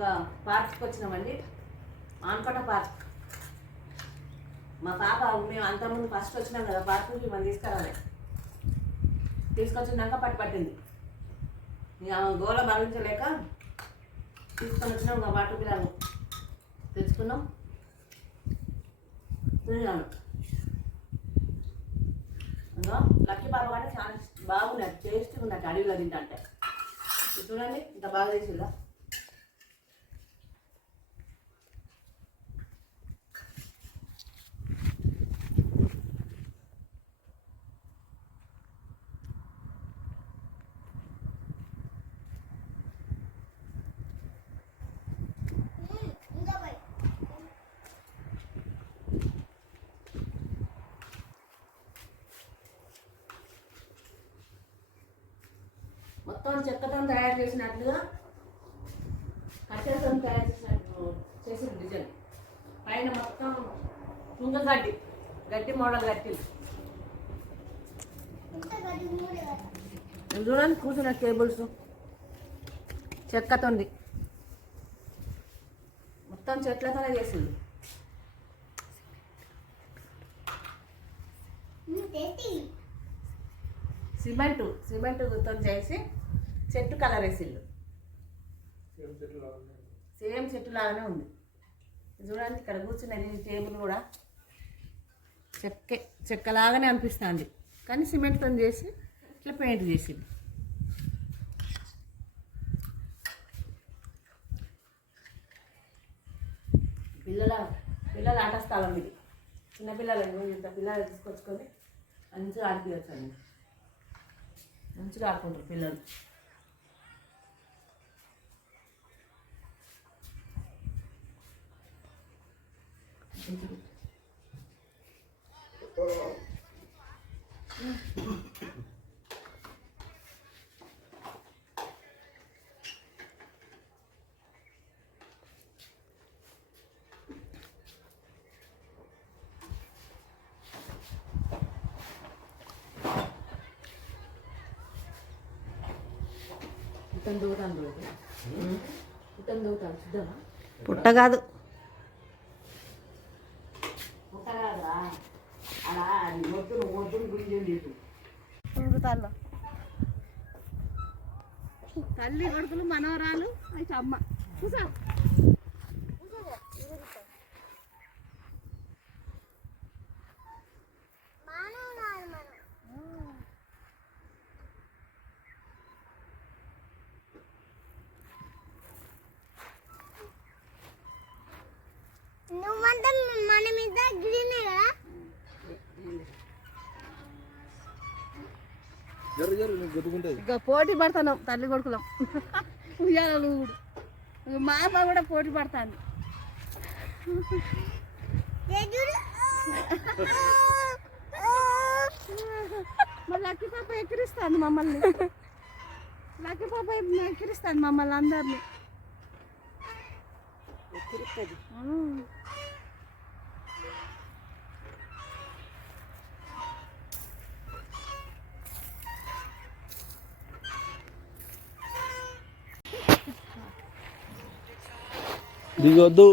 ఇక పార్క్కి వచ్చినామండి, ఆన్కోట పార్క్. మా పాప మేము అంతకుముందు ఫస్ట్ వచ్చినాం కదా పార్కుకి, మనం తీసుకురాలి. తీసుకొచ్చినాక పట్టింది. ఇక గోల భరించలేక తీసుకొని వచ్చినాం. ఇంకా వాటర్ పిల్లలు తెచ్చుకున్నాం, తిన్నాను. ఇంకా లక్కీ పాప కంటే చాలా బాగున్నాయి, టేస్ట్గా ఉన్నట్టు అడవిలో తింటే. చూడండి ఇంత బాగా చేసిందా. మొత్తం చెక్కతో తయారు చేసినట్లుగా, కట్టెలతో తయారు చేసినట్టు చేసిన డిజైన్. పైన మొత్తం గడ్డి మోడల్ గట్టి. చూడండి కూర్చున్న టేబుల్స్ చెక్కతోంది, మొత్తం చెట్లతోనే చేసింది. సిమెంటుతో చేసి చెట్టు కలర్ వేసిళ్ళు. సేమ్ చెట్టు లాగానే ఉంది. చూడండి ఇక్కడ కూర్చున్నది టేబుల్ కూడా చెక్కలాగానే అనిపిస్తుంది, కానీ సిమెంట్తో చేసి ఇట్లా పెయింట్ చేసింది. పిల్లల ఆట స్థలం ఇది. చిన్నపిల్లలు ఇంత పిల్లలు తీసుకొచ్చుకొని మంచిగా ఆడిపించండి, మంచిగా ఆడుకుంటారు పిల్లలు. పుట్ట కాదు, తల్లి కొడుకులు మనవరాలు అయితే అమ్మ. కూసా ఇక పోటీ పడతాను తల్లి కొడుకులం. ఉయ్యాలు మా అమ్మ కూడా పోటీ పడతాను. మరి లక్కీ పాప ఎక్కిరిస్తాను మమ్మల్ని, లక్కీ పాప ఎక్కిరిస్తాను మమ్మల్ని అందరినీ. ఎక్కిరిస్తుంది. దిగొద్దు.